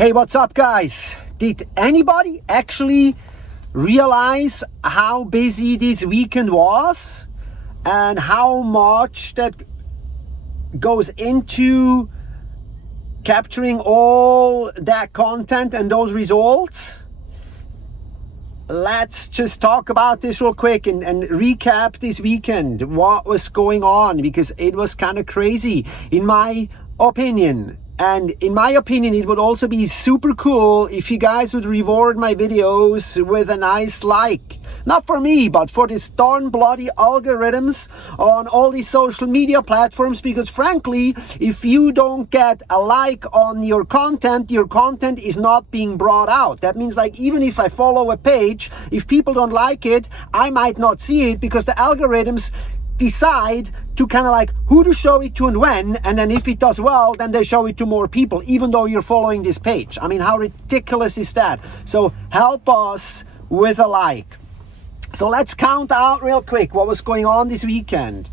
Hey, what's up, guys? Did anybody actually realize how busy this weekend was and how much that goes into capturing all that content and those results? Let's just talk about this real quick and recap this weekend, what was going on, because it was kind of crazy in my opinion. And in my opinion, it would also be super cool if you guys would reward my videos with a nice like. Not for me, but for these darn bloody algorithms on all these social media platforms. Because frankly, if you don't get a like on your content is not being brought out. That means, like, even if I follow a page, if people don't like it, I might not see it because the algorithms decide to kind of like who to show it to and when, and then if it does well, then they show it to more people, even though you're following this page. I mean, how ridiculous is that? So help us with a like. So let's count out real quick what was going on this weekend.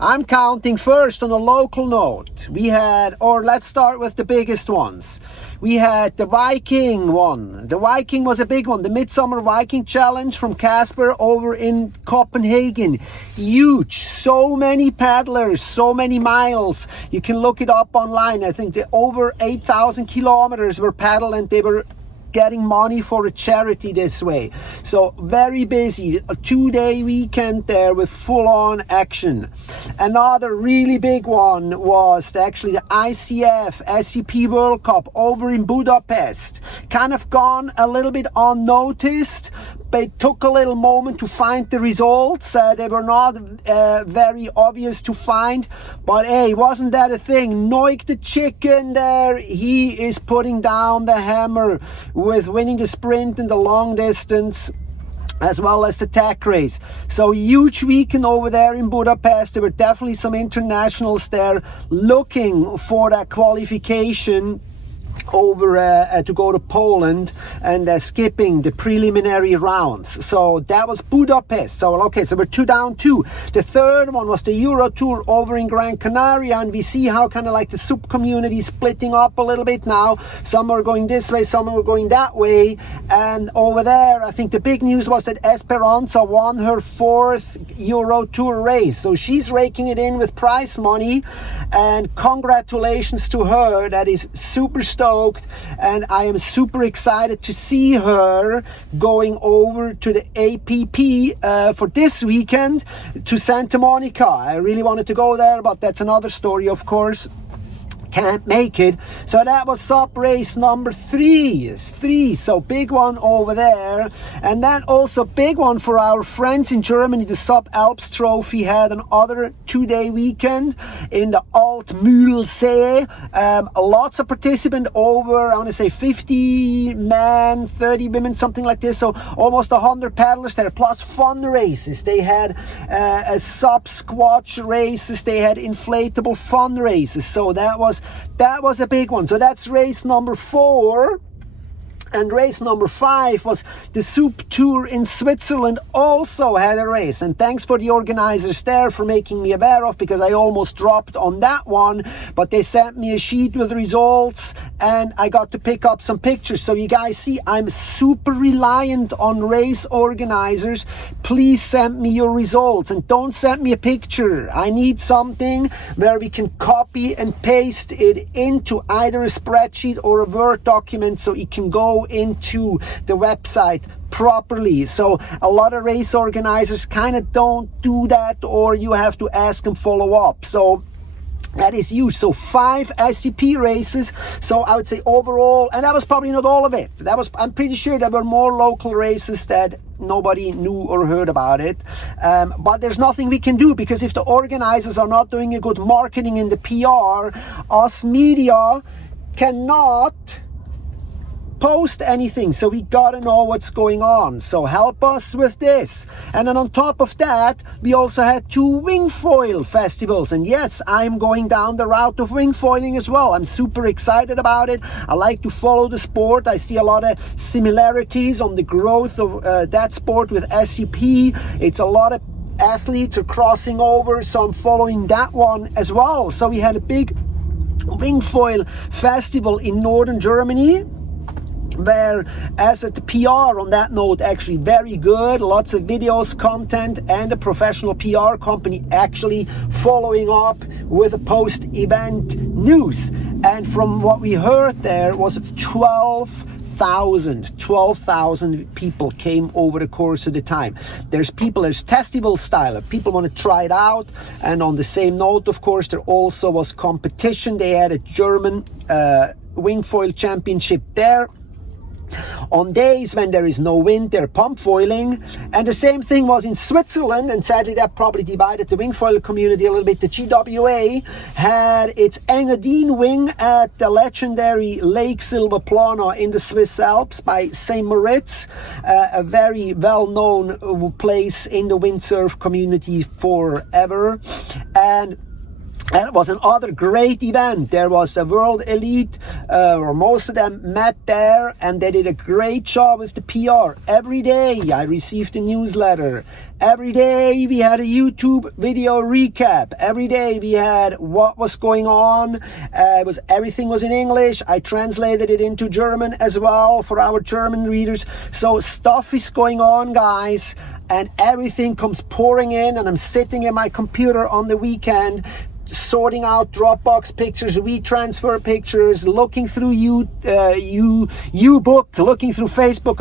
I'm counting first on a local note. We had, or let's start with the biggest ones. We had the Viking one. The Viking was a big one. The Midsummer Viking Challenge from Casper over in Copenhagen. Huge. So many paddlers, so many miles. You can look it up online. I think over 8,000 kilometers were paddled, and they were getting money for a charity this way. So very busy, a 2-day weekend there with full-on action. Another really big one was actually the ICF SUP World Cup over in Budapest. Kind of gone a little bit unnoticed, but it took a little moment to find the results. They were not very obvious to find, but hey, wasn't that a thing? Noik the chicken there, he is putting down the hammer with winning the sprint and the long distance, as well as the tag race. So huge weekend over there in Budapest. There were definitely some internationals there looking for that qualification over to go to Poland and skipping the preliminary rounds. So that was Budapest. So okay, so we're 2 down 2. The third one was the Euro Tour over in Gran Canaria, and we see how kind of like the SUP community is splitting up a little bit now. Some are going this way, some are going that way. And over there, I think the big news was that Esperanza won her 4th Euro Tour race. So she's raking it in with prize money, and congratulations to her. That is super stoked, and I am super excited to see her going over to the APP for this weekend to Santa Monica. I really wanted to go there, but that's another story, of course. Can't make it. So that was SUP race number 3. So big one over there. And then also big one for our friends in Germany. The SUP Alps Trophy had another 2-day weekend in the Altmühlsee. Lots of participants, over, I want to say 50 men, 30 women, something like this. So almost 100 paddlers there, plus fun races. They had a SUP squash races. They had inflatable fun races. So that was a big one. So that's race number 4. And race number 5 was the SUP Tour in Switzerland, also had a race. And thanks for the organizers there for making me aware of, because I almost dropped on that one. But they sent me a sheet with results, and I got to pick up some pictures. So you guys see, I'm super reliant on race organizers. Please send me your results, and don't send me a picture. I need something where we can copy and paste it into either a spreadsheet or a Word document, so it can go into the website properly. So a lot of race organizers kind of don't do that, or you have to ask them follow up. So that is huge. So 5 SUP races. So I would say overall, and that was probably not all of it. I'm pretty sure there were more local races that nobody knew or heard about it. But there's nothing we can do, because if the organizers are not doing a good marketing in the PR, us media cannot post anything. So we gotta know what's going on. So help us with this. And then on top of that, we also had 2 wingfoil festivals. And yes, I'm going down the route of wingfoiling as well. I'm super excited about it. I like to follow the sport. I see a lot of similarities on the growth of that sport with SUP. It's a lot of athletes are crossing over, so I'm following that one as well. So we had a big wingfoil festival in northern Germany, where as at the PR on that note, actually very good, lots of videos, content, and a professional PR company actually following up with a post-event news. And from what we heard, there was 12,000 people came over the course of the time. There's festival style, if people want to try it out. And on the same note, of course, there also was competition. They had a German wingfoil championship there. On days when there is no wind, they're pump foiling. And the same thing was in Switzerland, and sadly that probably divided the wingfoil community a little bit. The GWA had its Engadine wing at the legendary Lake Silvaplana in the Swiss Alps by St. Moritz, a very well-known place in the windsurf community forever. And it was another great event. There was a world elite, or most of them met there, and they did a great job with the PR. Every day I received a newsletter. Every day we had a YouTube video recap. Every day we had what was going on. Everything was in English. I translated it into German as well for our German readers. So stuff is going on, guys, and everything comes pouring in, and I'm sitting at my computer on the weekend sorting out Dropbox pictures, WeTransfer pictures, looking through U-Book, looking through Facebook,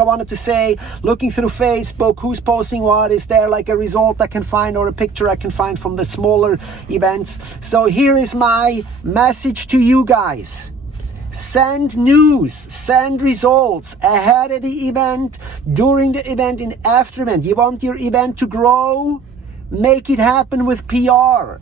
looking through Facebook, who's posting what, is there like a result I can find or a picture I can find from the smaller events. So here is my message to you guys. Send news, send results ahead of the event, during the event, and after event. You want your event to grow? Make it happen with PR.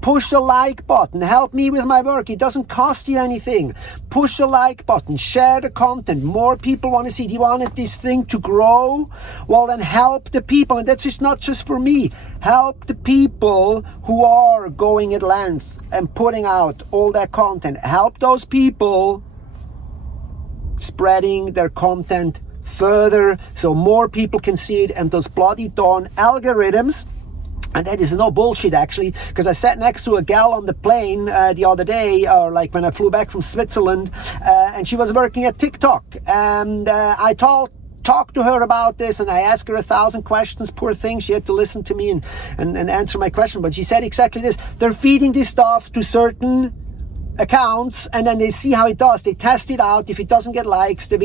Push the like button. Help me with my work. It doesn't cost you anything. Push the like button. Share the content. More people want to see it. You wanted this thing to grow? Well, then help the people. And that's just not just for me. Help the people who are going at length and putting out all that content. Help those people spreading their content further so more people can see it. And those bloody darn algorithms, and that is no bullshit, actually, because I sat next to a gal on the plane the other day, or like when I flew back from Switzerland, and she was working at TikTok. And I talked to her about this, and I asked her 1,000 questions. Poor thing, she had to listen to me and answer my question. But she said exactly this. They're feeding this stuff to certain accounts, and then they see how it does. They test it out. If it doesn't get likes, the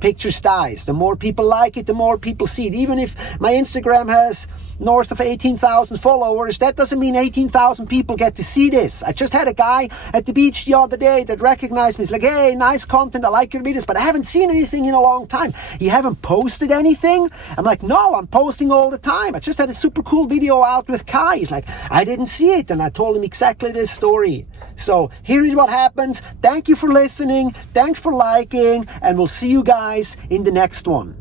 picture dies. The more people like it, the more people see it. Even if my Instagram has north of 18,000 followers, that doesn't mean 18,000 people get to see this. I just had a guy at the beach the other day that recognized me. He's like, hey, nice content, I like your videos, but I haven't seen anything in a long time. You haven't posted anything? I'm like, no, I'm posting all the time. I just had a super cool video out with Kai. He's like, I didn't see it. And I told him exactly this story. So here is what happens. Thank you for listening. Thanks for liking, and we'll see you guys in the next one.